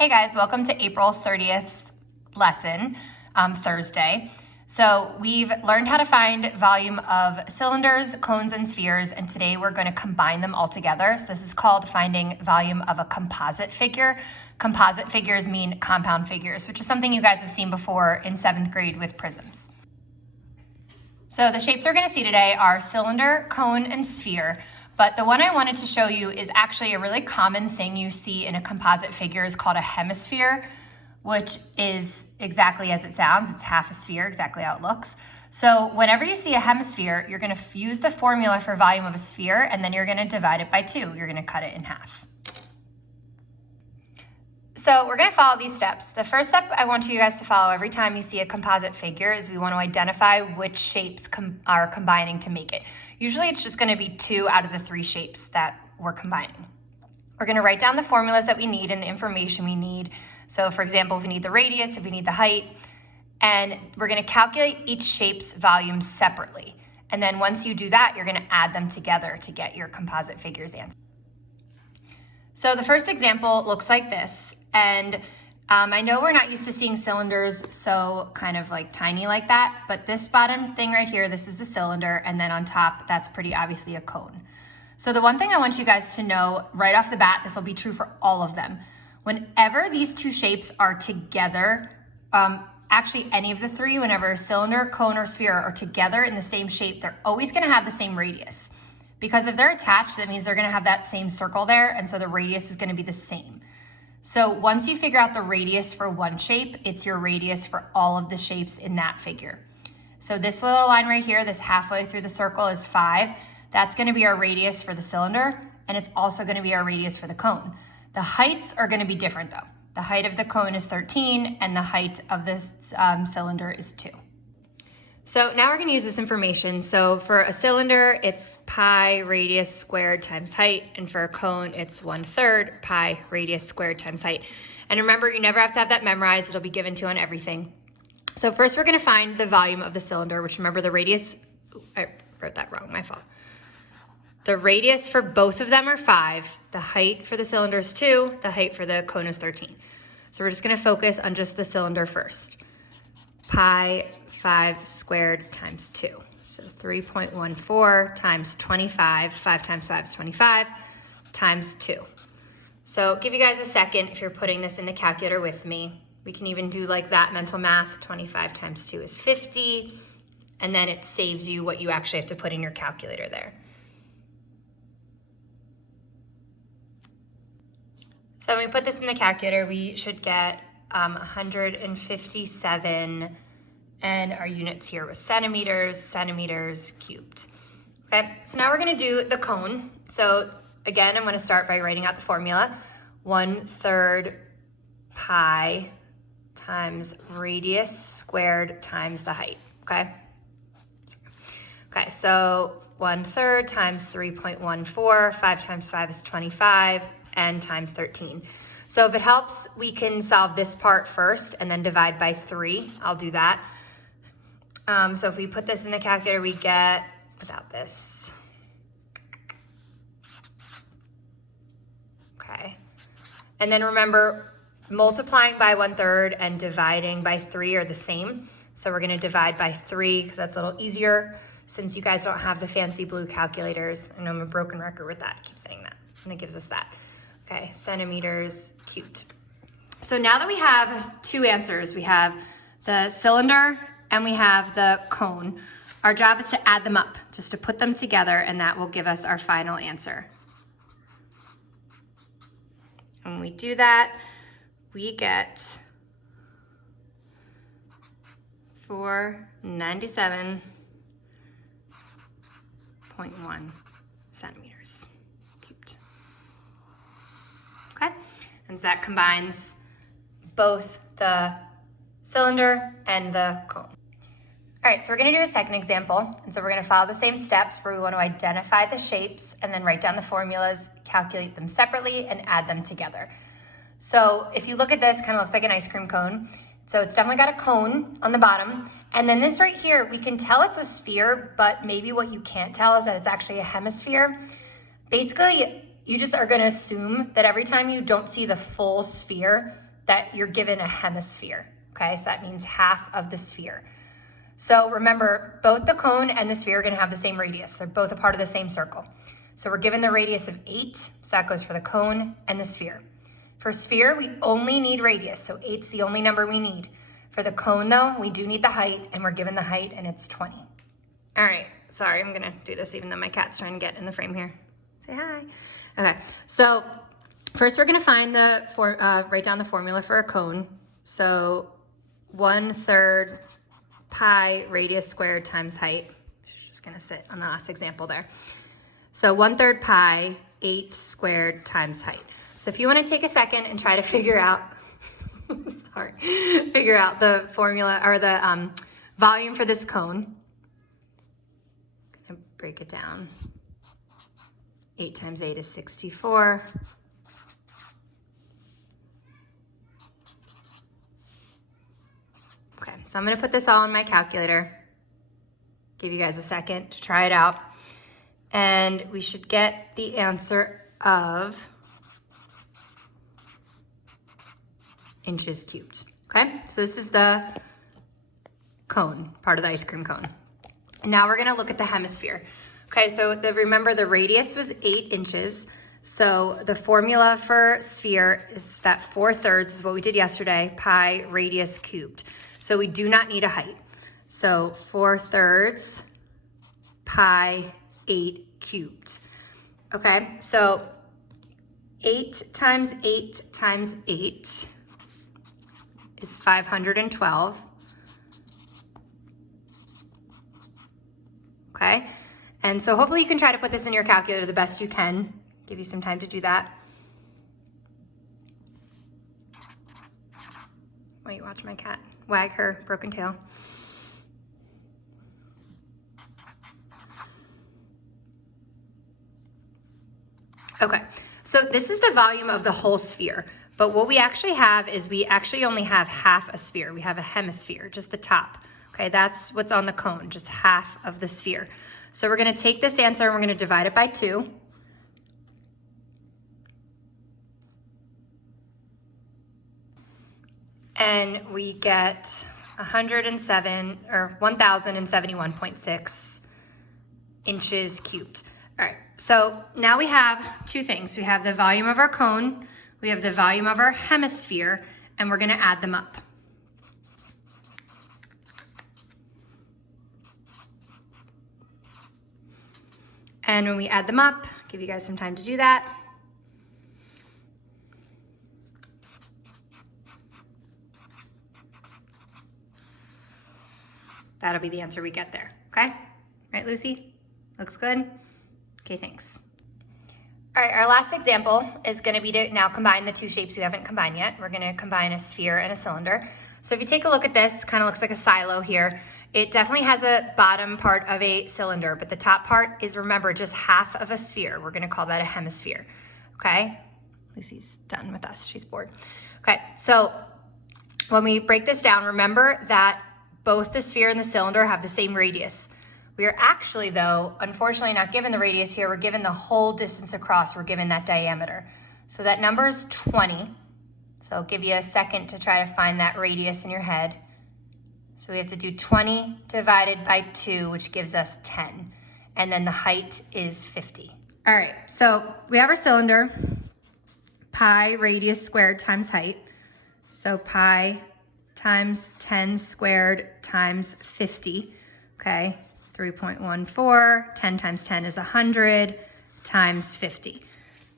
Hey guys, welcome to April 30th lesson, Thursday. So we've learned how to find volume of cylinders, cones, and spheres, and today we're going to combine them all together. So this is called finding volume of a composite figure. Composite figures mean compound figures, which is something you guys have seen before in 7th grade with prisms. So the shapes we're going to see today are cylinder, cone, and sphere. But the one I wanted to show you is actually a really common thing you see in a composite figure is called a hemisphere, which is exactly as it sounds. It's half a sphere, exactly how it looks. So whenever you see a hemisphere, you're going to use the formula for volume of a sphere, and then you're going to divide it by 2. You're going to cut it in half. So we're going to follow these steps. The first step I want you guys to follow every time you see a composite figure is we want to identify which shapes are combining to make it. Usually it's just going to be 2 out of the 3 shapes that we're combining. We're going to write down the formulas that we need and the information we need. So for example, if we need the radius, if we need the height, and we're going to calculate each shape's volume separately. And then once you do that, you're going to add them together to get your composite figures answer. So the first example looks like this. And I know we're not used to seeing cylinders so kind of like tiny like that, but this bottom thing right here, this is the cylinder, and then on top, that's pretty obviously a cone. So the one thing I want you guys to know right off the bat, this will be true for all of them. Whenever these 2 shapes are together, actually any of the 3, whenever a cylinder, cone, or sphere are together in the same shape, they're always gonna have the same radius. Because if they're attached, that means they're gonna have that same circle there, and so the radius is gonna be the same. So once you figure out the radius for one shape, it's your radius for all of the shapes in that figure. So this little line right here, this halfway through the circle is 5. That's gonna be our radius for the cylinder, and it's also gonna be our radius for the cone. The heights are gonna be different though. The height of the cone is 13, and the height of this cylinder is 2. So now we're gonna use this information. So for a cylinder, it's pi radius squared times height, and for a cone, it's 1/3 pi radius squared times height. And remember, you never have to have that memorized. It'll be given to you on everything. So first we're gonna find the volume of the cylinder, which remember the radius, I wrote that wrong, my fault. The radius for both of them are 5. The height for the cylinder is 2. The height for the cone is 13. So we're just gonna focus on just the cylinder first. Pi 5 squared times 2. So 3.14 times 25, 5 times 5 is 25, times 2. So give you guys a second if you're putting this in the calculator with me. We can even do like that mental math. 25 times 2 is 50, and then it saves you what you actually have to put in your calculator there. So when we put this in the calculator, we should get 157, and our units here was centimeters cubed. Okay, so now we're gonna do the cone. So again, I'm gonna start by writing out the formula. 1/3 pi times radius squared times the height, okay? Okay, so 1/3 times 3.14, 5 times 5 is 25, and times 13. So if it helps, we can solve this part first and then divide by 3. I'll do that. So if we put this in the calculator, we get, without this, okay. And then remember, multiplying by 1/3 and dividing by 3 are the same. So we're gonna divide by 3 because that's a little easier since you guys don't have the fancy blue calculators. I know I'm a broken record with that, I keep saying that, and it gives us that. Okay, centimeters cubed. So now that we have 2 answers, we have the cylinder and we have the cone. Our job is to add them up, just to put them together, and that will give us our final answer. When we do that, we get 497.1 centimeters cubed. Okay, and so that combines both the cylinder and the cone. All right, so we're gonna do a second example. And so we're gonna follow the same steps where we wanna identify the shapes and then write down the formulas, calculate them separately, and add them together. So if you look at this, kind of looks like an ice cream cone. So it's definitely got a cone on the bottom. And then this right here, we can tell it's a sphere, but maybe what you can't tell is that it's actually a hemisphere. Basically, you just are gonna assume that every time you don't see the full sphere, that you're given a hemisphere, okay? So that means half of the sphere. So remember, both the cone and the sphere are gonna have the same radius. They're both a part of the same circle. So we're given the radius of 8, so that goes for the cone and the sphere. For sphere, we only need radius, so 8's the only number we need. For the cone though, we do need the height, and we're given the height, and it's 20. All right, sorry, I'm gonna do this even though my cat's trying to get in the frame here. Say hi. Okay, so first we're gonna find write down the formula for a cone. So 1/3 pi radius squared times height. Just gonna sit on the last example there. So 1/3 pi 8 squared times height. So if you wanna take a second and try to figure out, figure out the formula or the volume for this cone. I'm gonna break it down. 8 times 8 is 64. Okay, so I'm gonna put this all in my calculator. Give you guys a second to try it out. And we should get the answer of inches cubed. Okay, so this is the cone, part of the ice cream cone. And now we're gonna look at the hemisphere. Okay, so remember the radius was 8 inches. So the formula for sphere is that 4/3 is what we did yesterday, pi radius cubed. So we do not need a height. So 4/3 pi 8 cubed. Okay, so 8 times 8 times 8 is 512. Okay, and so hopefully you can try to put this in your calculator the best you can. Give you some time to do that. While you watch my cat wag her broken tail. Okay, so this is the volume of the whole sphere, but what we actually have is we actually only have half a sphere. We have a hemisphere, just the top. Okay, that's what's on the cone, just half of the sphere. So we're gonna take this answer and we're gonna divide it by 2. And we get 1071.6 inches cubed. All right, so now we have 2 things. We have the volume of our cone, we have the volume of our hemisphere, and we're gonna add them up. And when we add them up, give you guys some time to do that. That'll be the answer we get there, okay? Right, Lucy? Looks good? Okay, thanks. All right, our last example is gonna be to now combine the 2 shapes we haven't combined yet. We're gonna combine a sphere and a cylinder. So if you take a look at this, kind of looks like a silo here. It definitely has a bottom part of a cylinder, but the top part is, remember, just half of a sphere. We're gonna call that a hemisphere, okay? Lucy's done with us, she's bored. Okay, so when we break this down, remember that both the sphere and the cylinder have the same radius. We are actually, though, unfortunately not given the radius here, we're given the whole distance across, we're given that diameter. So that number is 20. So I'll give you a second to try to find that radius in your head. So we have to do 20 divided by 2, which gives us 10. And then the height is 50. All right, so we have our cylinder, pi radius squared times height. So pi times 10 squared times 50, okay? 3.14, 10 times 10 is 100, times 50.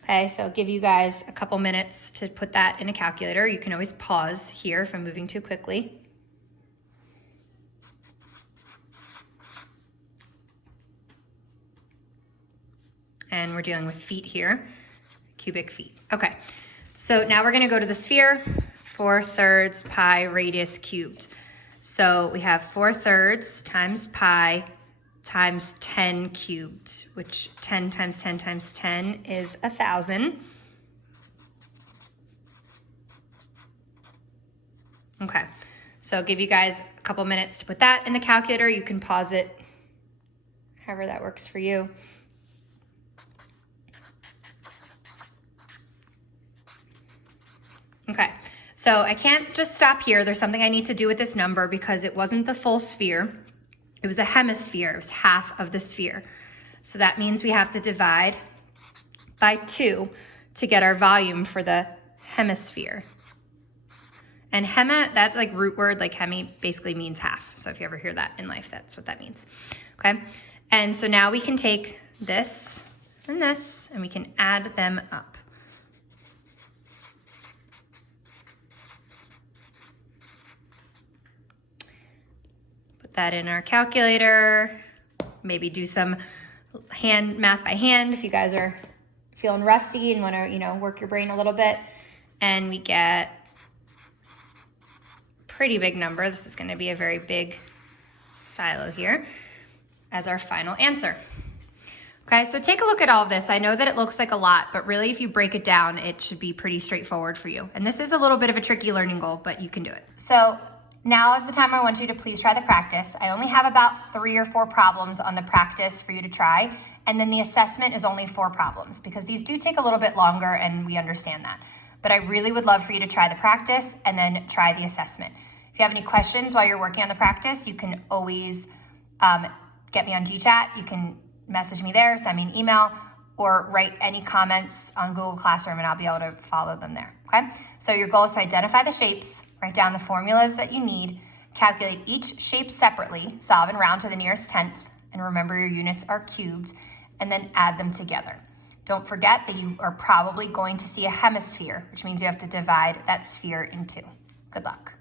Okay, so I'll give you guys a couple minutes to put that in a calculator. You can always pause here if I'm moving too quickly. And we're dealing with feet here, cubic feet. Okay, so now we're gonna go to the sphere, 4/3 pi radius cubed. So we have 4/3 times pi times 10 cubed, which 10 times 10 times 10 is 1,000. Okay, so I'll give you guys a couple minutes to put that in the calculator. You can pause it however that works for you. Okay, So I can't just stop here. There's something I need to do with this number because it wasn't the full sphere. It was a hemisphere. It was half of the sphere. So that means we have to divide by 2 to get our volume for the hemisphere. And that like root word, like hemi, basically means half. So if you ever hear that in life, that's what that means. Okay. And so now we can take this and this, and we can add them up. Put that in our calculator. Maybe do some math by hand if you guys are feeling rusty and want to, work your brain a little bit. And we get pretty big number. This is going to be a very big silo here as our final answer. Okay, so take a look at all of this. I know that it looks like a lot, but really if you break it down, it should be pretty straightforward for you. And this is a little bit of a tricky learning goal, but you can do it. So now is the time I want you to please try the practice. I only have about 3 or 4 problems on the practice for you to try. And then the assessment is only 4 problems because these do take a little bit longer and we understand that. But I really would love for you to try the practice and then try the assessment. If you have any questions while you're working on the practice, you can always get me on GChat. You can message me there, send me an email, or write any comments on Google Classroom and I'll be able to follow them there, okay? So your goal is to identify the shapes, write down the formulas that you need, calculate each shape separately, solve and round to the nearest tenth, and remember your units are cubed, and then add them together. Don't forget that you are probably going to see a hemisphere, which means you have to divide that sphere in 2. Good luck.